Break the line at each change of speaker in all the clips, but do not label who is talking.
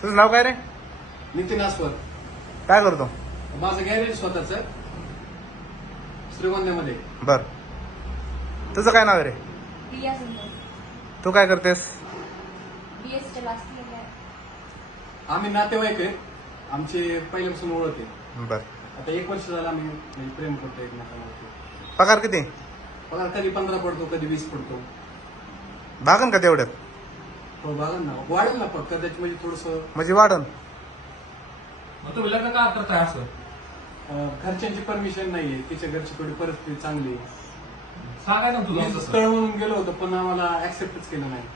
तुझं नाव काय रे?
नितीन आस्वर.
काय करतो?
माझं गॅरेज स्वतःच श्रीगोंद्यामध्ये.
बर, तुझं काय नाव आहे रे?
प्रिया सुंदर.
तू काय करतेस?
बीएसच्या लास्ट इयरला आहे.
आम्ही नातेवाईक आहे. आमची पहिल्यापासून ओळख आहे.
बर,
आता 1 वर्ष झालं आम्ही म्हणजे प्रेम करतो एकमेकांवरती.
पगार किती?
पगार कधी 15 पडतो, कधी 20 पडतो.
भागन का तेवढ्यात?
हो बघा ना, वाढेल ना फक्त त्याची म्हणजे थोडस
म्हणजे वाढन.
मग तुम्ही लग्न का करताय असं?
घरच्यांची परमिशन नाहीये. तिच्या घरची थोडी परिस्थिती चांगली आहे.
सांगाय ना तुला
मी
तसं.
स्थळ म्हणून गेलो होतो पण आम्हाला ऍक्सेप्टच केलं नाही.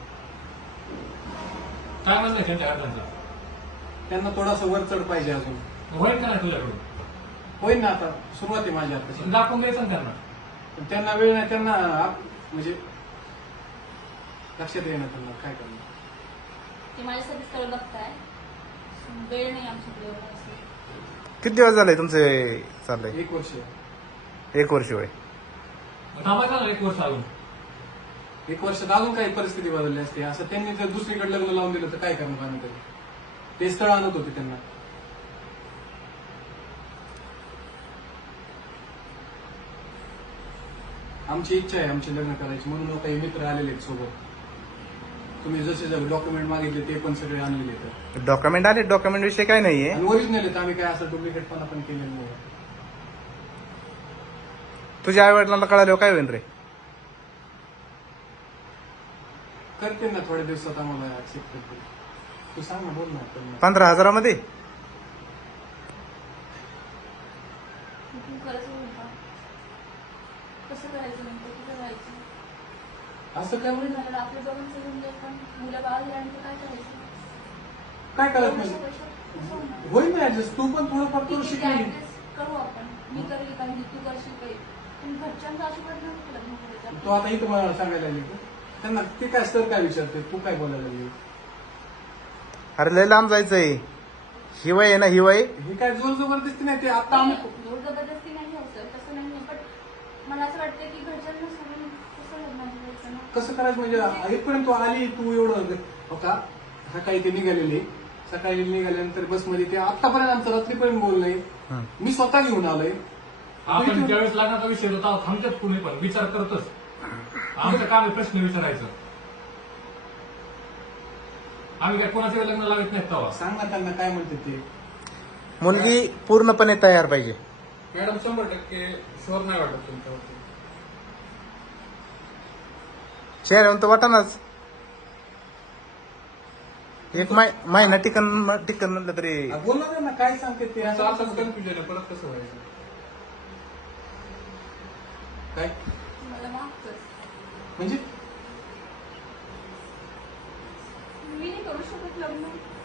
काय म्हणलं त्यांच्या घरच्यांचा?
त्यांना थोडासा वर चढ पाहिजे अजून.
होईल का नाही तुझ्याकडून?
होईल ना, आता सुरुवात आहे माझी आता.
दाखवून द्यायचं ना त्यांना.
पण त्यांना वेळ नाही. त्यांना म्हणजे लक्षात येणार त्यांना काय करणार.
ते माझ्यासाठी स्थळ बघताय. वेळ नाही आमच्याकडे एवढा असं.
किती दिवस झाले तुमचे चाललंय?
1 वर्ष.
1 वर्ष वय.
मग थांबायचं ना 1 वर्ष अजून.
1 वर्षात अजून काही परिस्थिती बदलली असते. असं त्यांनी जर दुसरीकडे लग्न लावून दिलं तर काय करणार आम्ही तरी. ते स्थळ आणत होते त्यांना. आमची इच्छा आहे आमचे लग्न करायची म्हणून काही मित्र आलेले आहेत सोबत. तुम्ही जसे डॉक्युमेंट मागितले ते पण सगळे आणलेले आहेत.
डॉक्युमेंट आले, डॉक्युमेंट विषय काय नाहीये.
आणि ओरिजिनल आहेत. आम्ही काय असं डुप्लिकेट पण आपण केलेलं नाही.
तुझ्या आई वडिलांना कळाल्यावर काय होईल रे?
करते ना थोड्या दिवसात आम्हाला ऍक्सेप्ट करते. तू सांग ना, बोल ना.
15,000 मध्ये?
तू खरंच होईल का? कसं करायचं नंतर? कुठं जायचं?
असं काय होईल?
झालं आपल्या दोघांचं होऊन जाईल पण मुलं बाळ झाल्यानंतर काय करायचं?
काय करत नाही.
कसं होणार?
होईल ना ऍडजस्ट. तू पण थोडंफार करू
ठीक
शिकली.
आहे, adjust करू आपण. मी करेल काही, तू करशील काही. पण घरच्यांचा आशीर्वाद नव्हतं लग्न करायचं.
तो आता इथं मला सांगायला लागली का? त्यांना ते काय सर काय विचारते, तू काय बोलायला लागली?
अरे लय लांब जायचंय. हिवाय आहे ना, हिवाय.
हे काय जोर जबरदस्ती नाही. ते आता आम्ही
जोर जबरदस्ती नाही आहे सर, तसं नाही आहे. पण मला असं वाटतं की घरच्यांना सोडून कसं लग्न करायचं ना?
कसं करायचं म्हणजे इथपर्यंत तू आली. तू एवढं हो का सकाळी ते निघालेले. सकाळी निघाल्यानंतर बसमध्ये ते आतापर्यंत आमचं रात्रीपर्यंत बोललंय. मी स्वतः घेऊन आलोय.
आपण ज्यावेळेस लग्नाचा विषय होता थांबतात कुणी पण विचार करतच. आमचं काम आहे प्रश्न विचारायचं. आम्ही काय कोणाचं लग्न लावत नाहीत तेव्हा.
सांग ना त्यांना काय म्हणते ते.
मुलगी पूर्णपणे तयार पाहिजे.
मॅडम 100% शुअर नाही वाटत तुमच्यावरती.
चेहऱ्यावर तर वाटानाच. एक महिना टिकन म्हणलं तरी.
बोल ना त्यांना काय सांगते ते.
असं
असं
असंच कन्फ्युजन आहे, परत कसं व्हायचं?
काय
मला माफ कर.
म्हणजे
मी नाही करू शकत लग्न.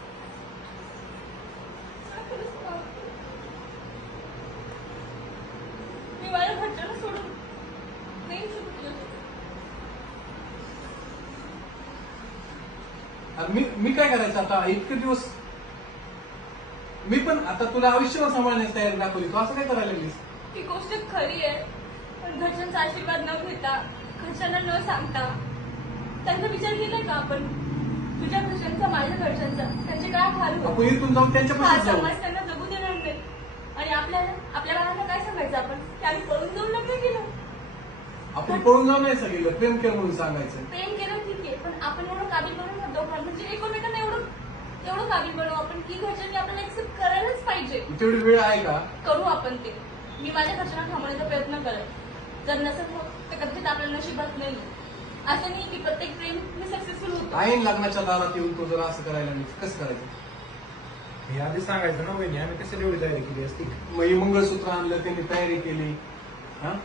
खरंच माफ कर. मी माझ्या घरच्यांना सोडून नाही शकत.
मी काय करायचं आता इतके दिवस. मी पण आता तुला आयुष्यभर सांभाळण्याची तयारी दाखवली. तू असं काय करायला लागलीस?
ती गोष्ट खरी आहे. पण घरच्यांचा आशीर्वाद न घेता, घरच्यांना न सांगता त्यांचा विचार केलाय का आपण? तुझ्या घरच्यांचा, माझ्या घरच्यांचा, त्यांचे काय हाल होईल?
आपण इथून जाऊन
हा
त्यांच्यापासून जाऊ.
समाज त्यांना जगू देणार नाही. आणि आपल्या बाळांना काय सांगायचं आपण? की आम्ही पळून जाऊन लग्न केलं.
आपण पळून जाऊ नाही सांगितलं. प्रेम केलं म्हणून सांगायचं.
प्रेम केलं ठीक आहे, पण आपण एवढं काबिल बनवू ना दोघांना, म्हणजे एकमेकांना एवढं काबिल बनवू आपण की घरच्यांनी आपल्याला एक्सेप्ट करायलाच पाहिजे.
तेवढी वेळ आहे का?
करू आपण ते. मी माझ्या घरच्यांना थांबवण्याचा प्रयत्न करेन. जर नसेल होत तर कदाचित आपल्याला नशिबात नाही. असं नाही की प्रत्येक प्रेम मी सक्सेसफुल होतो.
आहे लग्नाच्या दारात येऊन तो जर असं करायला लागली कसं करायचं?
हे आधी सांगायचं ना बहिणी, आम्ही कशाला एवढी तयारी केली असती?
मग हे मंगळसूत्र आणलं, त्यांनी तयारी केली. हा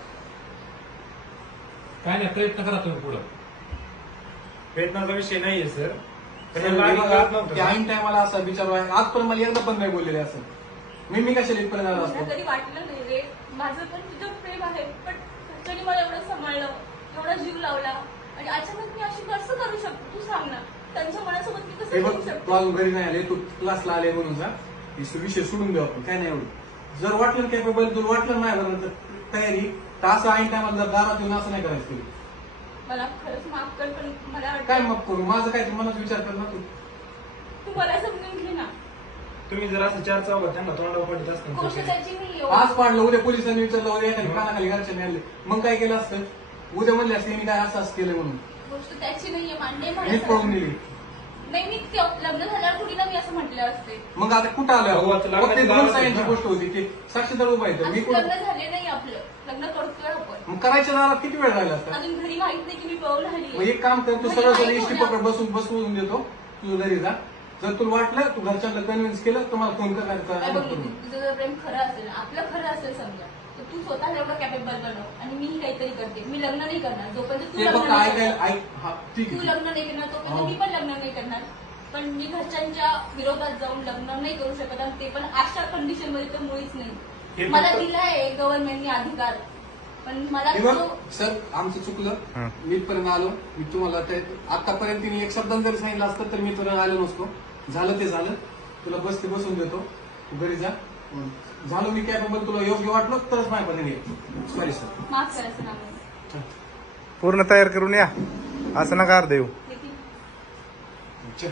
काय नाही, प्रयत्न करा तुम्ही पुढं.
प्रयत्नाचा विषय नाहीये सर. पण
ते
यांना आधी कळत नव्हतं.
ऐन टायमाला असा विचार आजपर्यंत मला एकदा पण नाही बोललेले असं. मी कशाला इथपर्यंत आलो
मला
असतो?
कधी वाटलं नाही रे. माझं पण तुझं प्रेम आहे, पण घरच्यांनी मला एवढं सांभाळलं, एवढा जीव लावला, आणि अचानक मी अशी कसं करू शकतो? तू सांग ना. त्यांच्या मनासोबत मी
हे
कसं
बघ,
करू
तू
शकतो?
अजून घरी नाही आले. तू क्लासला आले म्हणून जा. हे विषय सोडून देऊ आपण. काय नाही एवढं. जर वाटलं कॅपेबल, तुला वाटलं नाही बरं तर तयारी तर असं ऐन टायमाला जर दारात येऊन असं नाही करायचं तुला.
मला खरंच माफ कर, पण मला
काय
वाटतं
मग करू? माझं काय ते मनात विचार कर ना तू.
तू मला समजून घे ना.
तुम्ही जर असं चार चौघात त्यांना तोंडावर पडत
गोष्ट
असताना
त्याची नाही
आज
एवढी.
पाडलं, उद्या पोलिसांनी विचारलं, उद्या एखादी कानाखाली घरच्याने आणले, मग काय केलं असतं? उद्या म्हणले असते मी काय असं केलं म्हणून
गोष्ट त्याची नाहीये, मान्य आहे
मीच पळून
मला.
गेली.
नाही मी लग्न झाल्यावर थोडी ना मी असं म्हटलं असते.
मग आता कुठं
अहो,
आलं?
आता
फक्त
लग्नाची
दोन
दारात
सायांची
ना.
गोष्ट होती, ते साक्षीदार उभा आहे तर मी
अजून
कुठं
लग्न झाले नाही आपलं, लग्न करतोय आपण.
मग करायच्या दारात किती वेळ राहिला असता?
अजून घरी माहित नाही की मी पळून
मग
आली.
एक काम कर, तू
घरी
सरळ सरळ
माहित
इष्टी
होणार.
पकड बसून देतो, तुझं घरी जा. जर तुला वाटलं तू घरच्यांना कन्व्हिन्स केलं तर मला फोन
काय बघ
करायचा.
नितीन, तुझं जर प्रेम खरं असेल, आपलं खरं असेल समजा, तर तू स्वतःला एवढं कॅपेबल बनव आणि मीही काहीतरी करते. मी लग्न नाही करणार जोपर्यंत तू
ते
लग्न
फक्त
नाही
ऐकायला
करणार.
हा ठीक
तू
आहे.
लग्न नाही करणार तोपर्यंत
हो.
मी पण लग्न नाही करणार. पण मी घरच्यांच्या विरोधात जाऊन लग्न नाही करू शकत आणि ते पण अशा कंडिशन मध्ये तर मुळीच
हे
नाही. मला
फक्त-
दिलाय गव्हर्नमेंटने अधिकार, पण मला
हे बघ
तो
सर, आमचं चुकलं.
हं.
मी इथपर्यंत आलो. मी तुम्हाला आतापर्यंत तिने एक शब्दांत जरी सांगितलं असतं तर मी इथपर्यंत आलो नसतो. झालं ते झालं. तुला बसून देतो, तू घरी जा. झालो मी कॅपेबल, तुला योग्य वाटलं तरच माझ्या पद्धतीने ये. Sorry sir.
माफ करायचं ना मला.
पूर्ण तयार करून या, असं नका देऊ.
नितीन,
चल.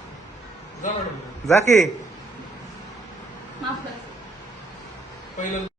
जा मॅडम
जा की.
माफ करायचं.
पहिलं